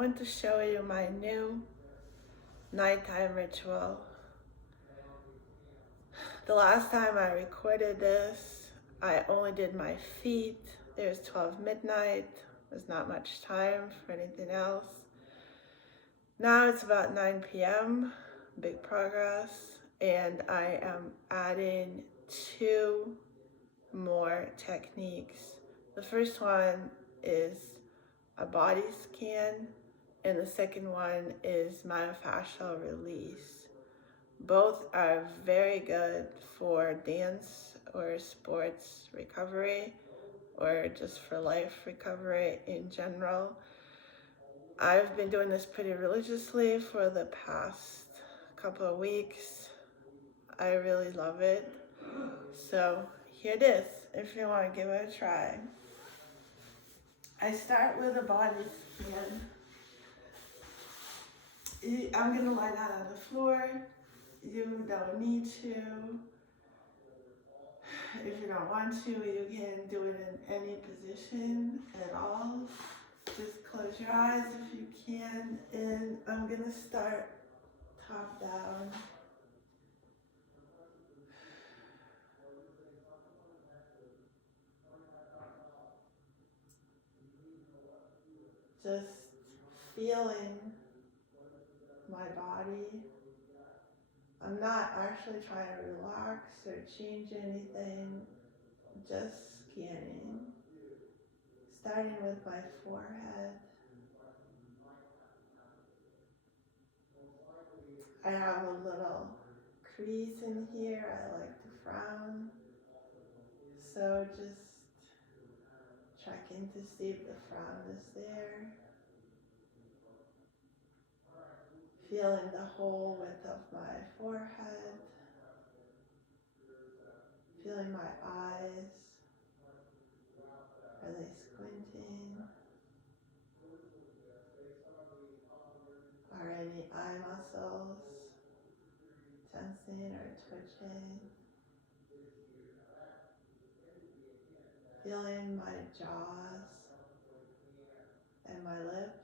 want to show you my new nighttime ritual. The last time I recorded this, I only did my feet. It was 12 midnight. There's not much time for anything else. Now it's about 9 p.m., big progress, and I am adding 2 more techniques. The first one is a body scan, and the second one is myofascial release. Both are very good for dance or sports recovery, or just for life recovery in general. I've been doing this pretty religiously for the past couple of weeks. I really love it. So here it is, if you want to give it a try. I start with a body scan. I'm going to lie down on the floor. You don't need to. If you don't want to, you can do it in any position at all. Just close your eyes if you can, and I'm going to start top down. Just feeling my body. I'm not actually trying to relax or change anything, just scanning. Starting with my forehead. I have a little crease in here. I like to frown. So just checking to see if the frown is there. Feeling the whole width of my forehead. Feeling my eyes. Are they squinting? Are any eye muscles tensing or twitching? Feeling my jaws and my lips.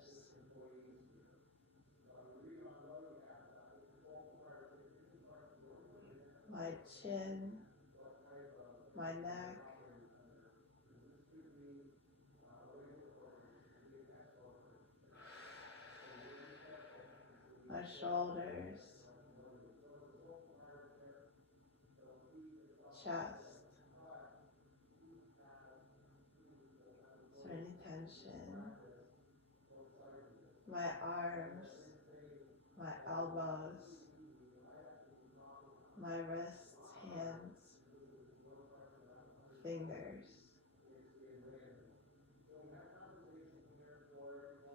My chin, my neck. My shoulders, chest. Is there any tension? My arms, my elbows, my wrists, hands, fingers.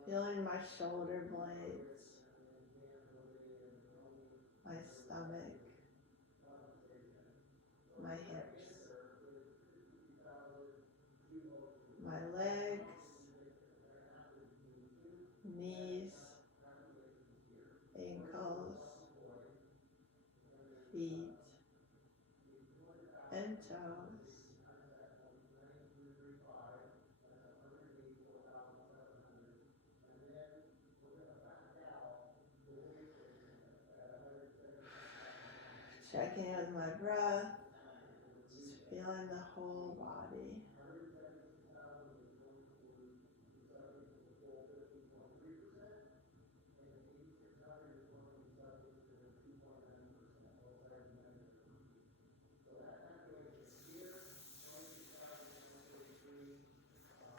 Feeling my shoulder blades, my stomach, my hips, my legs, knees, ankles, feet, and toes. Checking in with my breath, just feeling the whole body.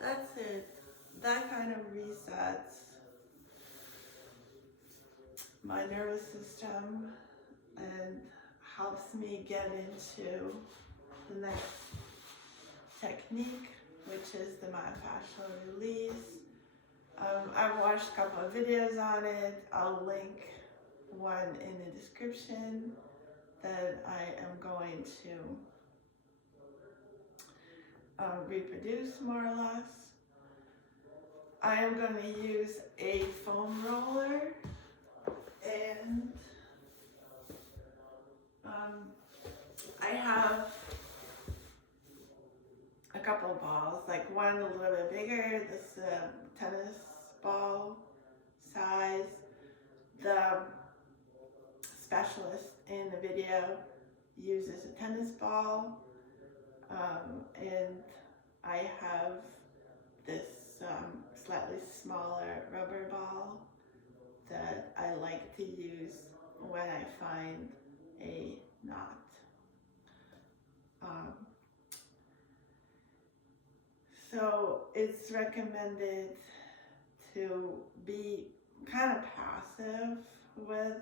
That's it. That kind of resets my nervous system and helps me get into the next technique, which is the myofascial release. I've watched a couple of videos on it. I'll link one in the description that I am going to reproduce more or less. I am going to use a foam roller, and I have a couple of balls, like one a little bit bigger, this tennis ball size. The specialist in the video uses a tennis ball, and I have this slightly smaller rubber ball that I like to use when I find a knot. So it's recommended to be kind of passive with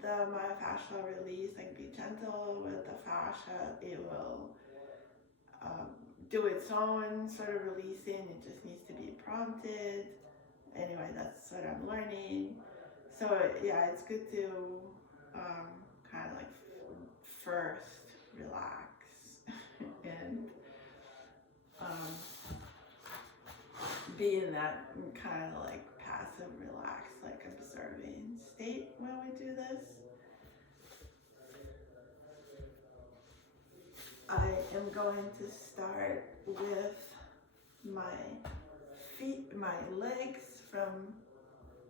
the myofascial release, like be gentle with the fascia. It will do its own sort of releasing. It just needs to be prompted. Anyway, that's what I'm learning. So yeah, it's good to kind of like first relax and be in that kind of like passive relaxed, like observing state when we do this. I am going to start with my feet, my legs from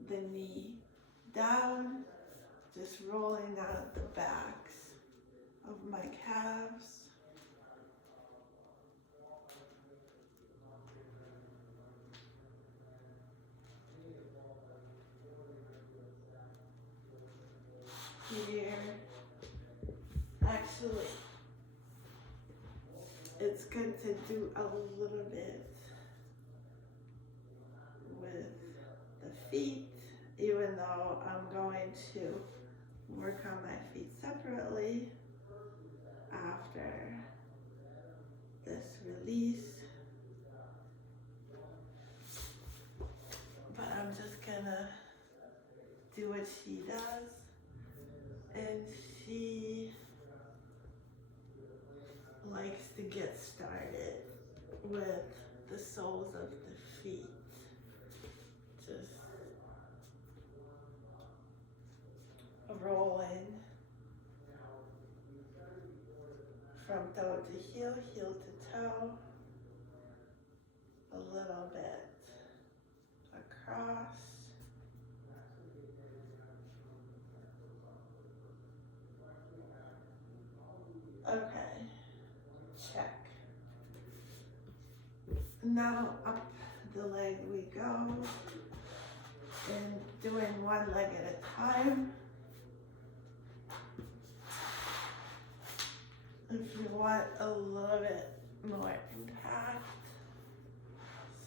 the knee down, just rolling out the backs of my calves. Here, actually, it's good to do a little bit with the feet, even though I'm going to work on my feet separately after this release. But I'm just gonna do what she does, and she likes to get started with the soles of the feet. Just rolling from toe to heel, heel to toe, a little bit across. Okay, check. Now up the leg we go, and doing one leg at a time. If you want a little bit more impact,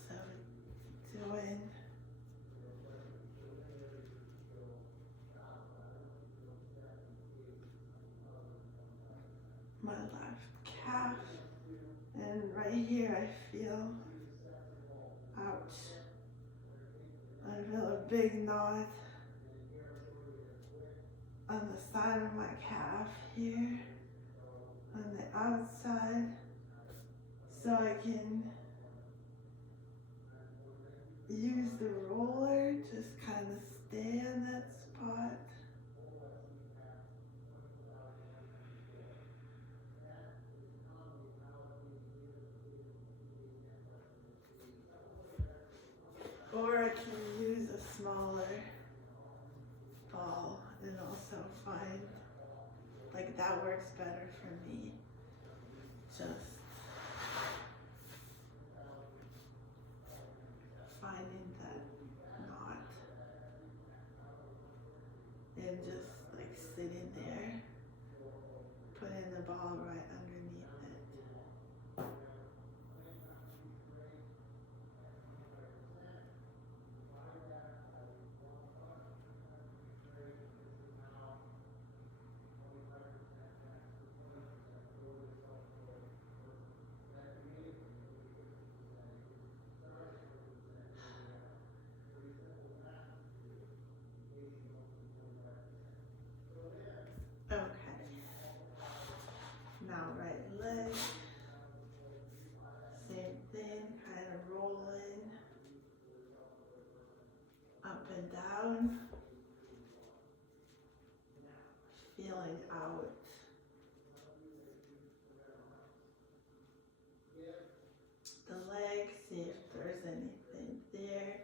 so doing my left calf, and right here I feel, ouch, I feel a big knot on the side of my calf here, on the outside, so I can use the roller, just kind of stay on that spot. Or I can use a smaller ball and also find, like that works better for me. Just finding that knot and just like sitting there, putting the ball right underneath it. Okay, now right leg, same thing, kind of rolling up and down, feeling out the leg, see if there's anything there,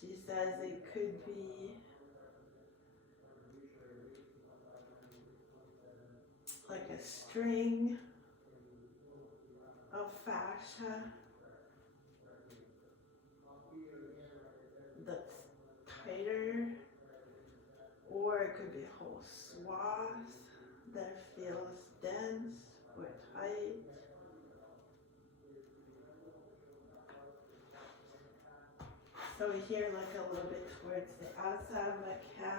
She says it could be like a string of fascia that's tighter, or it could be a whole swath that feels dense or tight. So here, like a little bit towards the outside of my calf.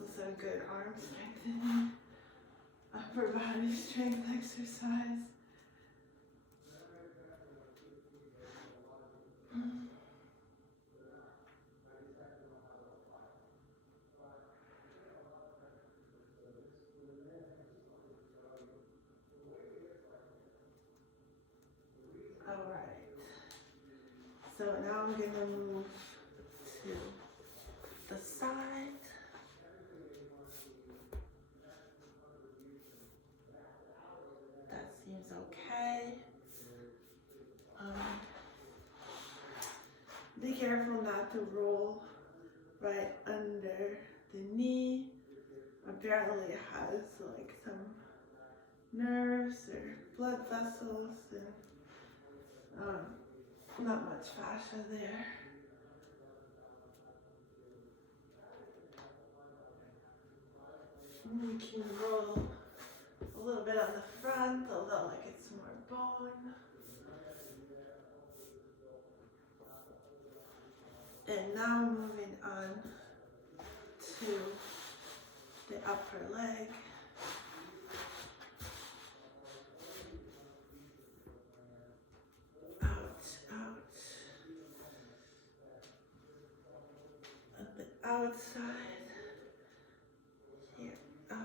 Also good arm strengthening, upper body strength exercise. All right. So now I'm gonna move to the side. That seems okay. Be careful not to roll right under the knee. Apparently it has like some nerves or blood vessels and not much fascia there. We can roll a little bit on the front, although like it's more bone. And now moving on to the upper leg. Ouch, ouch. At the outside. Here, out.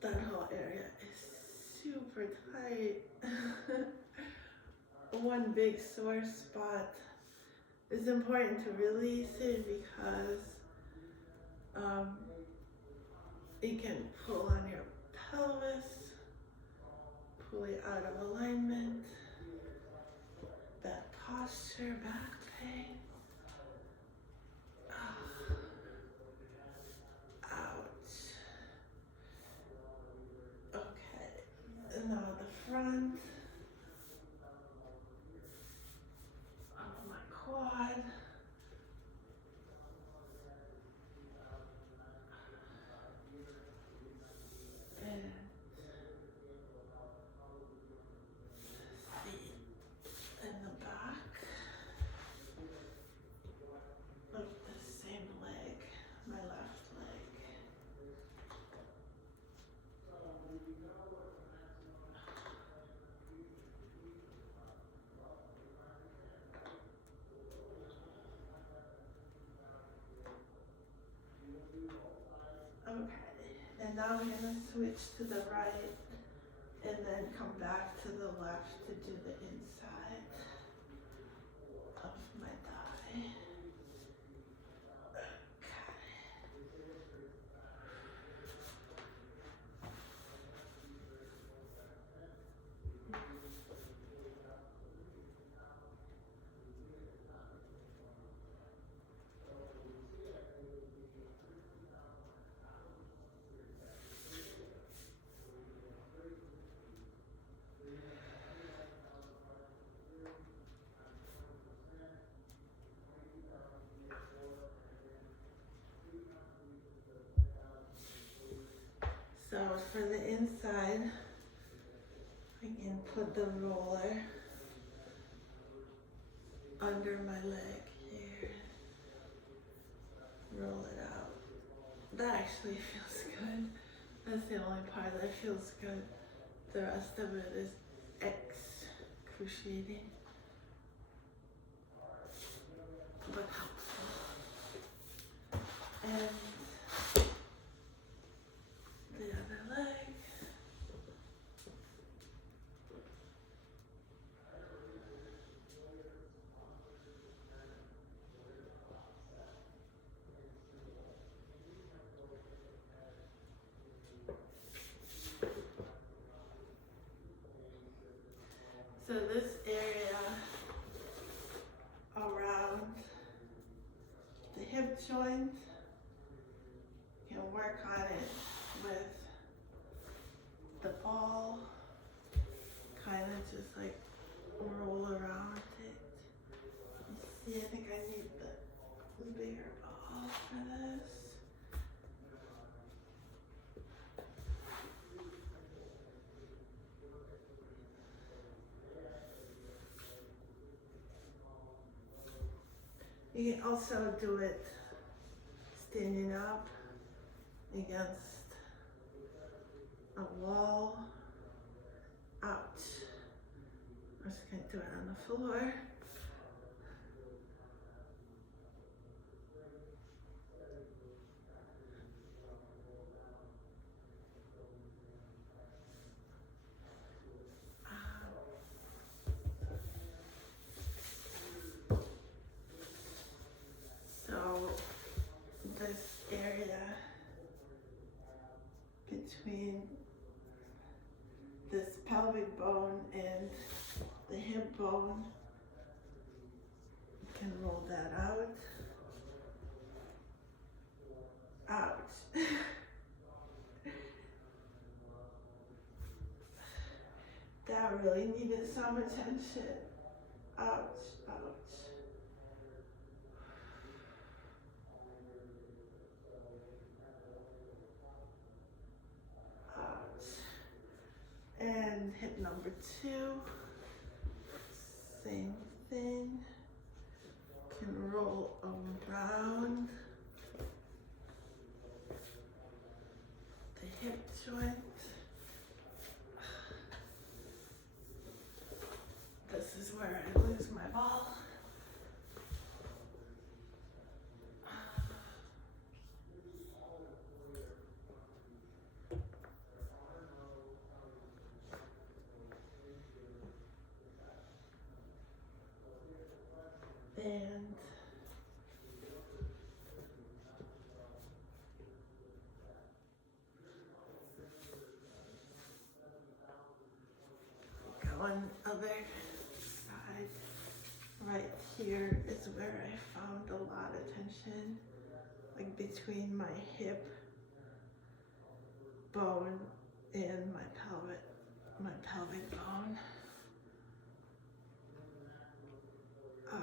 That whole area is super tight. One big sore spot. It's important to release it because it can pull on your pelvis, pull you out of alignment, bad posture, back pain. Ouch. Okay, and now the front of my quad. And feet in the back of the same leg, my left leg. Okay, and now I'm gonna switch to the right and then come back to the left to do the inside of my thigh. So for the inside, I can put the roller under my leg here. Roll it out. That actually feels good. That's the only part that feels good. The rest of it is excruciating. the other leg. So this area around the hip joint, you can work on it with the ball, kind of just like roll around it. You see, I think I need the bigger ball for this. You can also do it standing up against a wall. Ouch. I'm just gonna do it on the floor. So this area between this pelvic bone and the hip bone, you can roll that out. Ouch. That really needed some attention. Ouch, ouch. Ouch. And hip number 2, same thing. Can roll around the hip joint. This is where I lose my ball. And going other side. Right here is where I found a lot of tension, like between my hip bone and my pelvic bone. Ouch.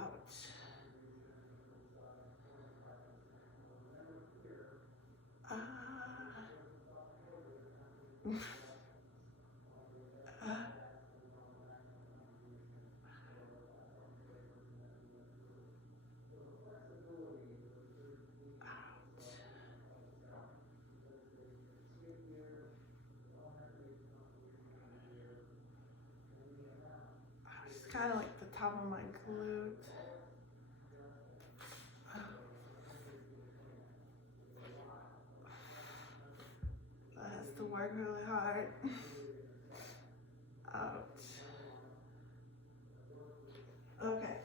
It's kind of like the top of my glute. That has to work really hard. Ouch. Okay,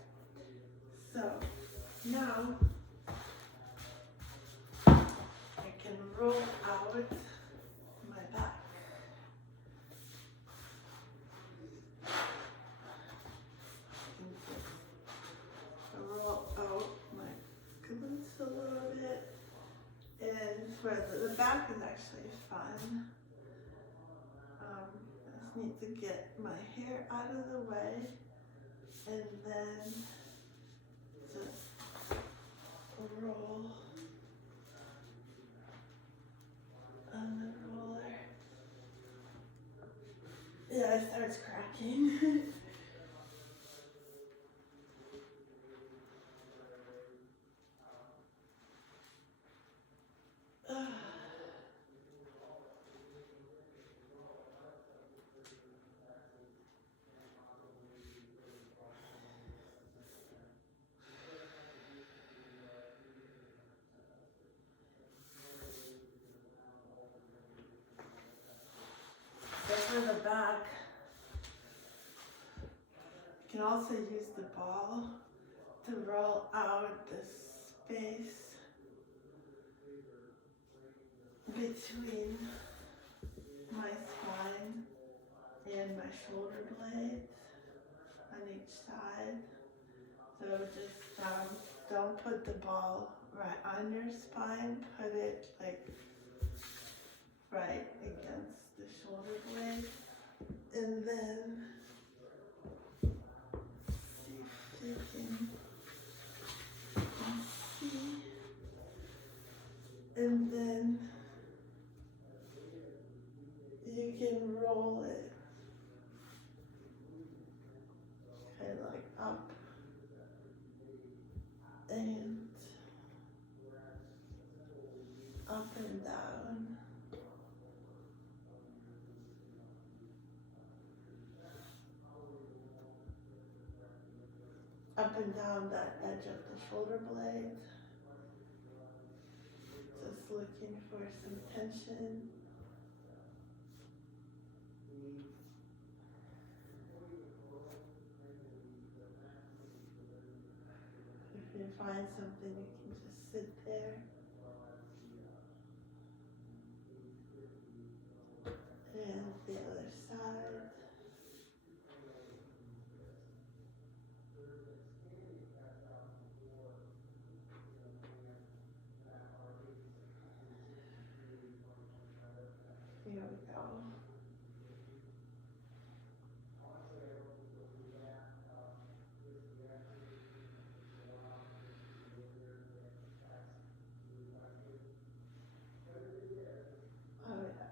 so now I can roll out my back. Roll out my glutes a little bit, and for the back is actually fun. I just need to get my hair out of the way, and then just roll on the roller. Yeah, it starts cracking. can also use the ball to roll out the space between my spine and my shoulder blades on each side. So just don't put the ball right on your spine, put it like right against the shoulder blade, and then see if you can see, and then you can roll it kind of like up and up and down. Up and down that edge of the shoulder blade. Just looking for some tension. If you find something, you can just sit there. And the other side. Here we go. Oh yeah.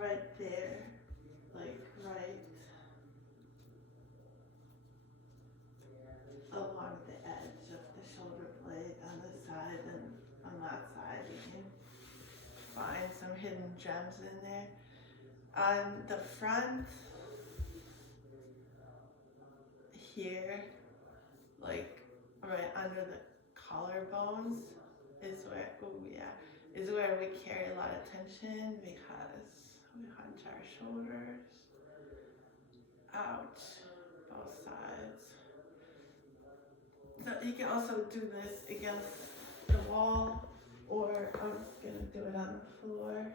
Right there, like right along the edge of the shoulder blade on the side, and on that side you can find some hidden gems in there. On the front here, like right under the collarbones is where, oh yeah, is where we carry a lot of tension because we hunch our shoulders out both sides. So you can also do this against the wall, or I'm just gonna do it on the floor.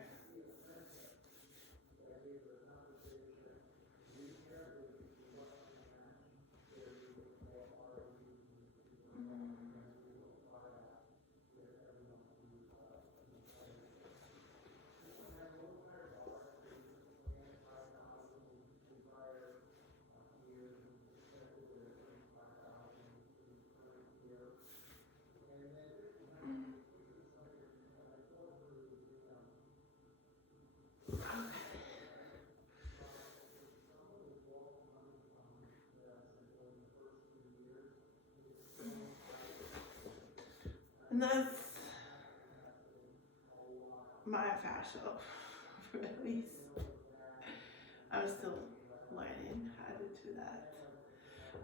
And that's myofascial release. I'm still learning how to do that.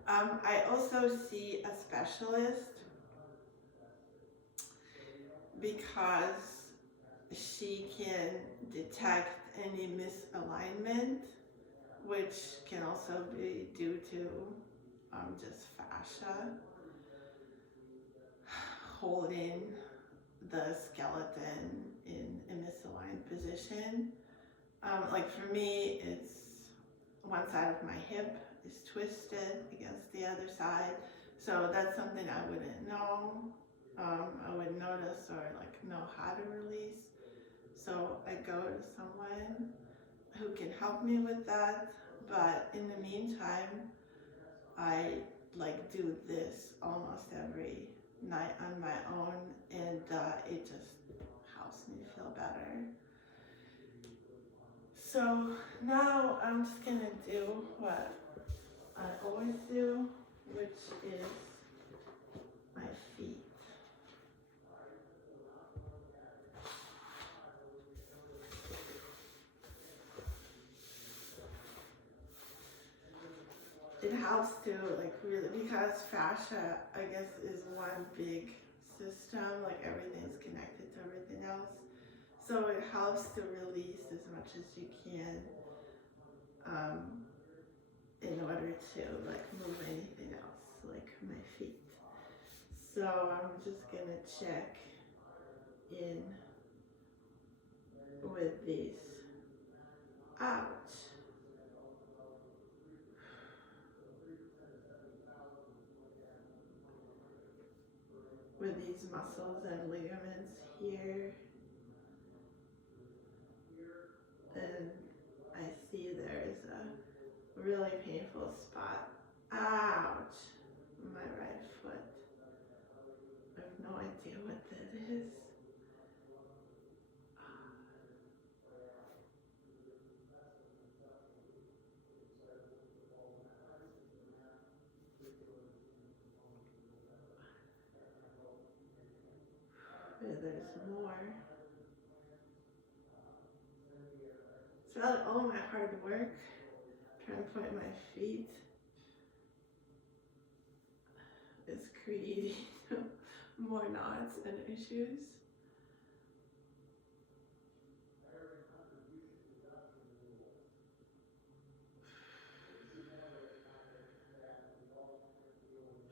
I also see a specialist because she can detect any misalignment, which can also be due to just fascia holding the skeleton in a misaligned position. Like for me, it's one side of my hip is twisted against the other side. So that's something I wouldn't know. I would notice or like know how to release. So I go to someone who can help me with that. But in the meantime, I like do this almost every night on my own, and it just helps me feel better. So now I'm just gonna do what I always do, which is my feet. helps to like really, because fascia, I guess, is one big system, like everything's connected to everything else. So it helps to release as much as you can in order to like move anything else, like my feet. So I'm just gonna check in with these. Ouch. With these muscles and ligaments here. And I see there is a really painful spot. Ouch. My right foot. I have no idea what that is. There's more. It's really all my hard work trying to point my feet is creating more knots and issues.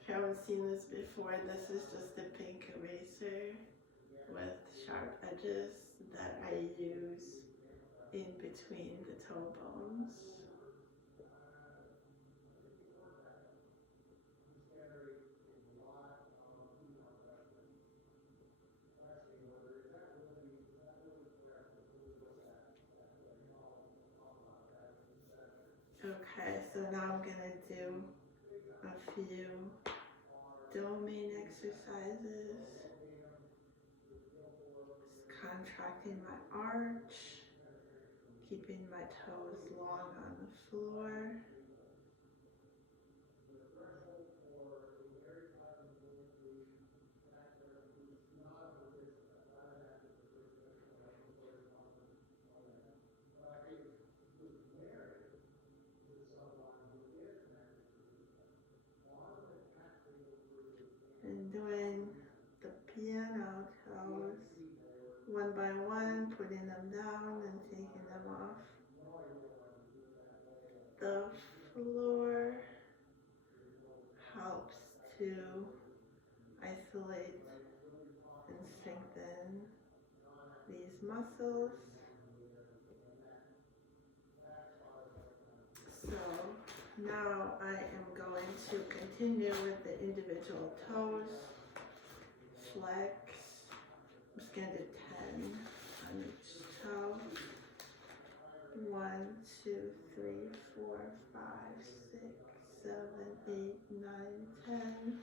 If you haven't seen this before, this is just a pink eraser with sharp edges that I use in between the toe bones. Okay, so now I'm gonna do a few domain exercises. Just contracting my arch, keeping my toes long on the floor. And doing the piano toes one by one, putting them down and taking them off the floor. Helps to isolate and strengthen these muscles. So now I am going to continue with the individual toes. Flex. I'm just going to do 10 on each toe. 1, 2, 3, 4, 5, 6, 7, 8, 9, 10.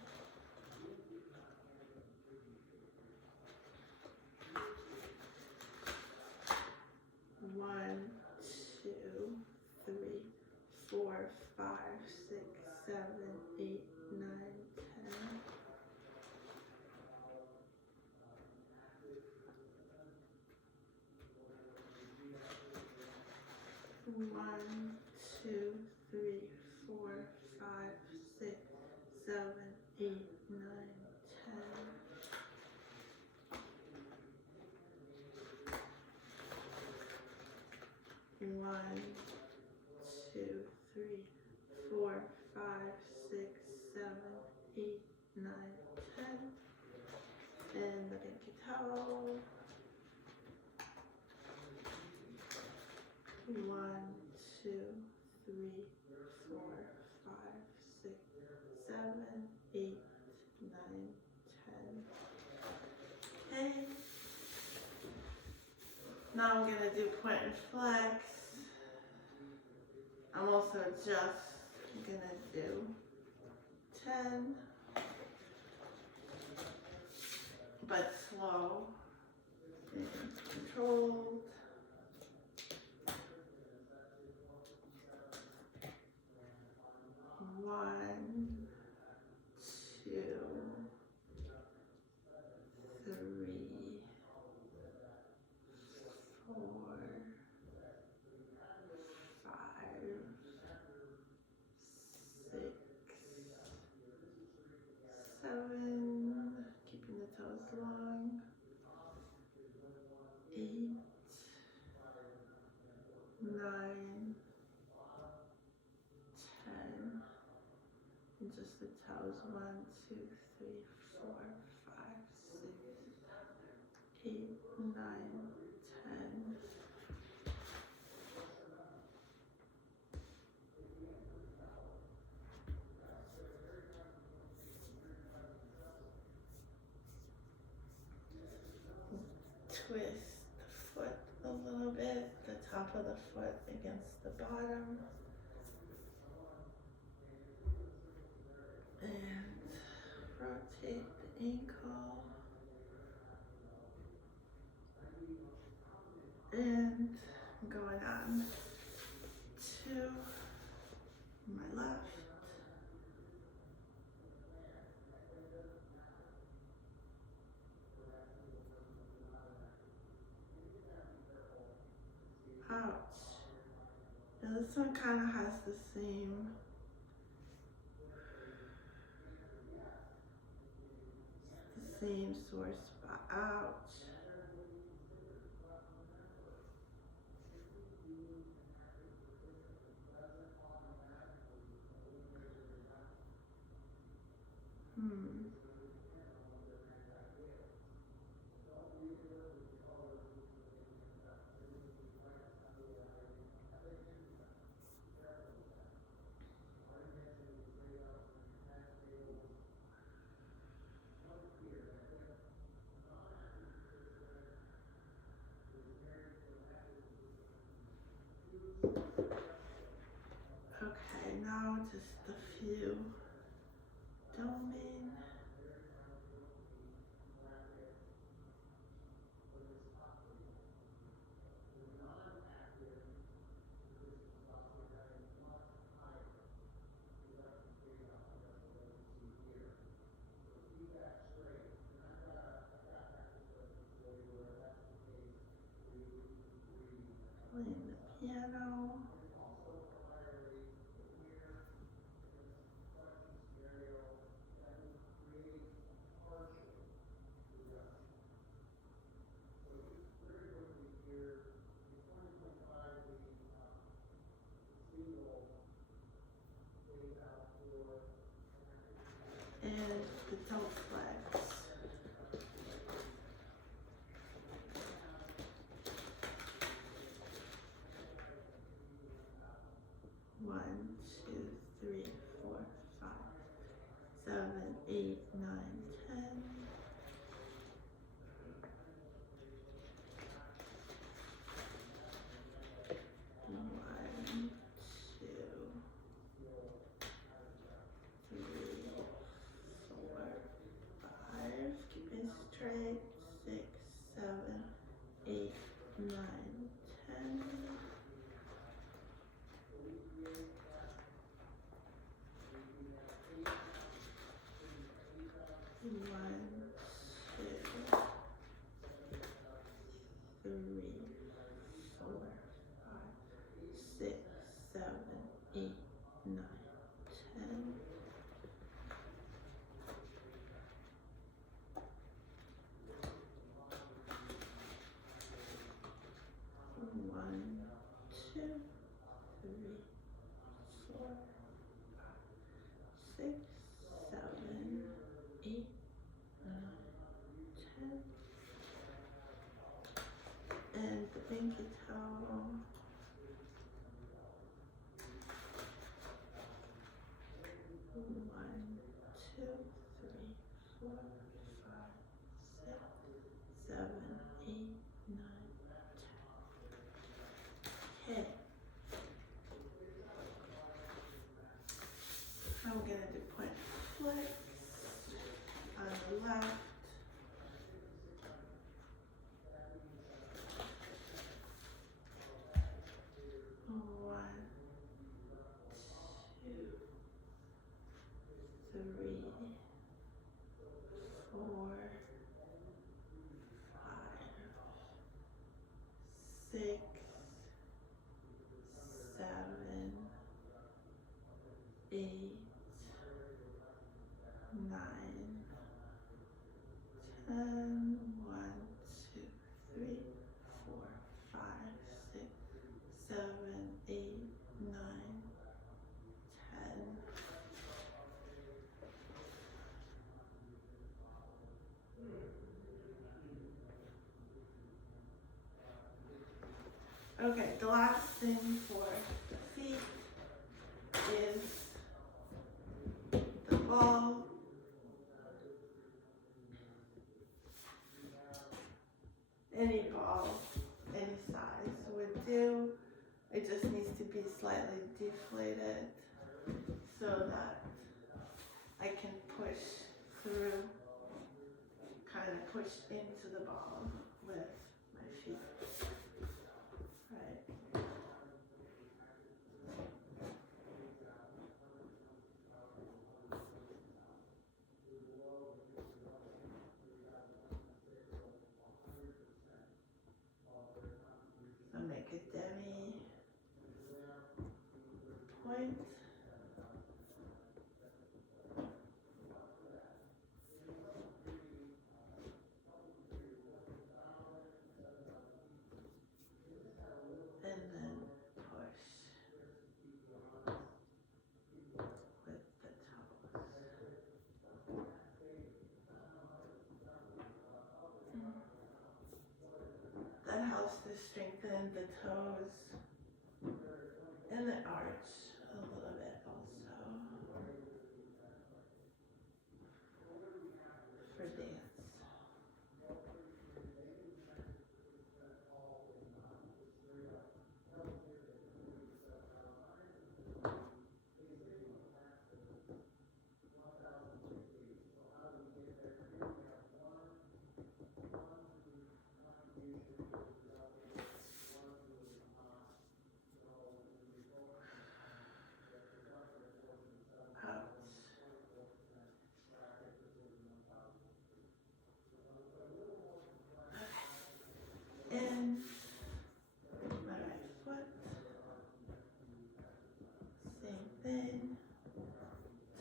One, 2, 3, 4, 5, 6, 7, 8, 9, 10. One, 2, 3, 4, 5, 6, 7, 8, 9, 10. One, 2, 3, 4, 5, 6, 7, 8, 9, 10. And the pinky toe. 1, 2, 3, 4, 5, 6, 7, 8, 9, 10. Okay. Now I'm gonna do point and flex. I'm also just gonna do 10, but slow and controlled. 1, 2, 3, 4, 5, 6, 9, 10. And just the toes. 1, 2, 3, 4, 5, 6, 8, 9, 10. Twist the foot a little bit, the top of the foot against the bottom. And rotate the ankle. And going on to my left. Ouch. Now this one kind of has the same sore spot. Ouch. Okay, now just a few doming. Playing the piano. And the double flex. 1, 2, 3, 4, 5, 7, 8, 9, 10. 1, 2, 3, 4, 5. Keeping straight. 6, 7, 8, 9, 10. Okay, the last thing for the feet is the ball. Any ball, any size would do. It just needs to be slightly deflated so that I can push through, kind of push into the ball with my feet. Right. So make a demi point. And then push with the toes. That helps to strengthen the toes and the arch a little bit also for dance. Out. In my right foot. Same thing.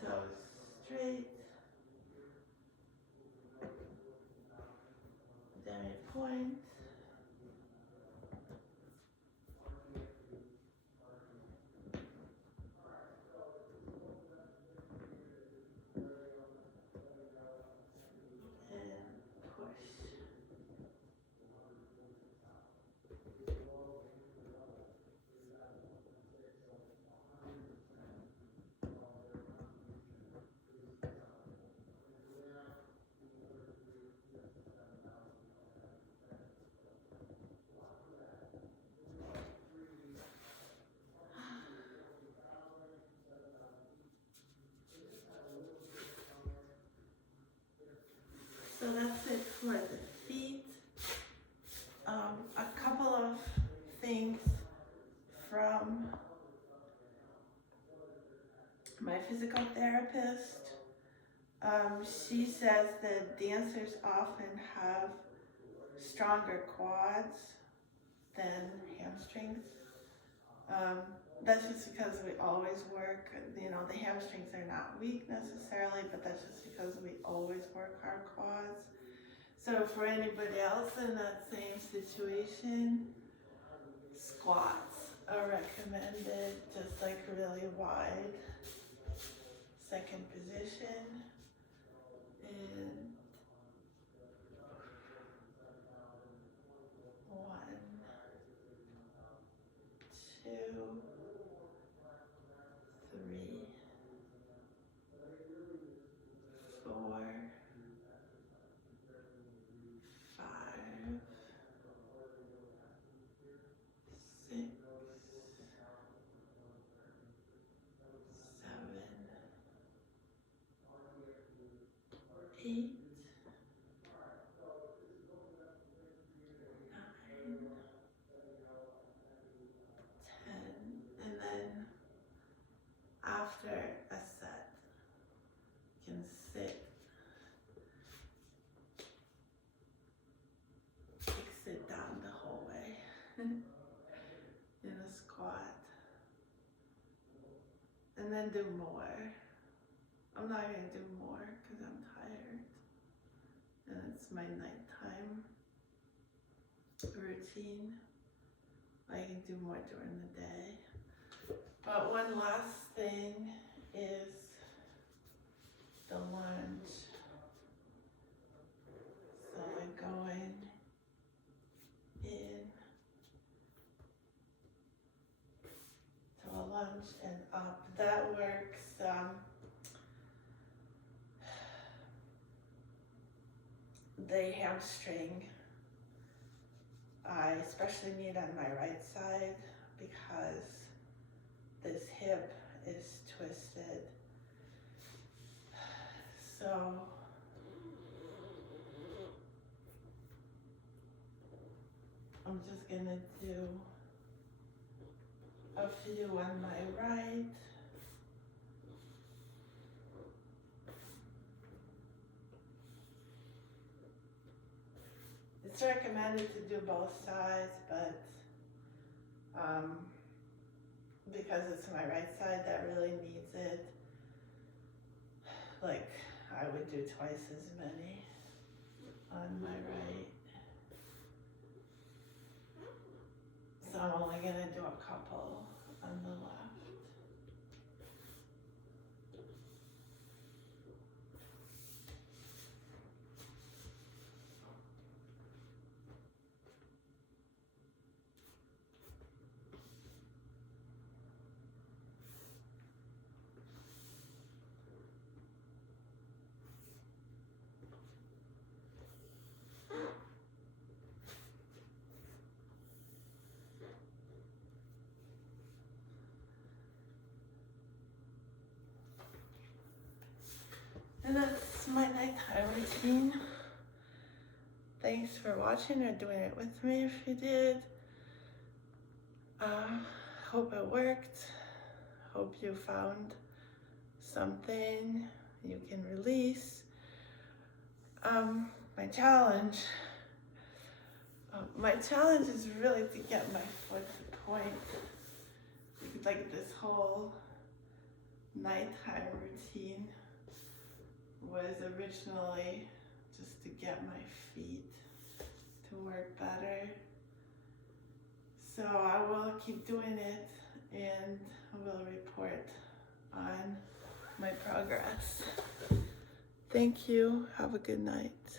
Toes straight. Demi point. And push. So that's it for the feet. A couple of things from my physical therapist. She says that dancers often have stronger quads than hamstrings. That's just because we always work, the hamstrings are not weak necessarily, but that's just because we always work our quads. So for anybody else in that same situation, squats are recommended, just like really wide. Second position. And 1, 2, 3, 4, 5, 6, 7, 8, 9, 10, and then after a set, you can sit down the whole way in a squat, and then do more. I'm not gonna do more because I'm tired, and it's my nighttime routine. I can do more during the day. But one last thing is the lunge. So I'm going in lunge and up. That works. The hamstring. I especially need on my right side because this hip is twisted. So I'm just gonna do a few on my right. It's recommended to do both sides, but because it's my right side that really needs it, like I would do twice as many on my right. So I'm only gonna do a couple on the left. And that's my nighttime routine. Thanks for watching or doing it with me if you did. Hope it worked. Hope you found something you can release. My challenge is really to get my foot to point. Like this whole nighttime routine was originally just to get my feet to work better. So I will keep doing it and will report on my progress. Thank you. Have a good night.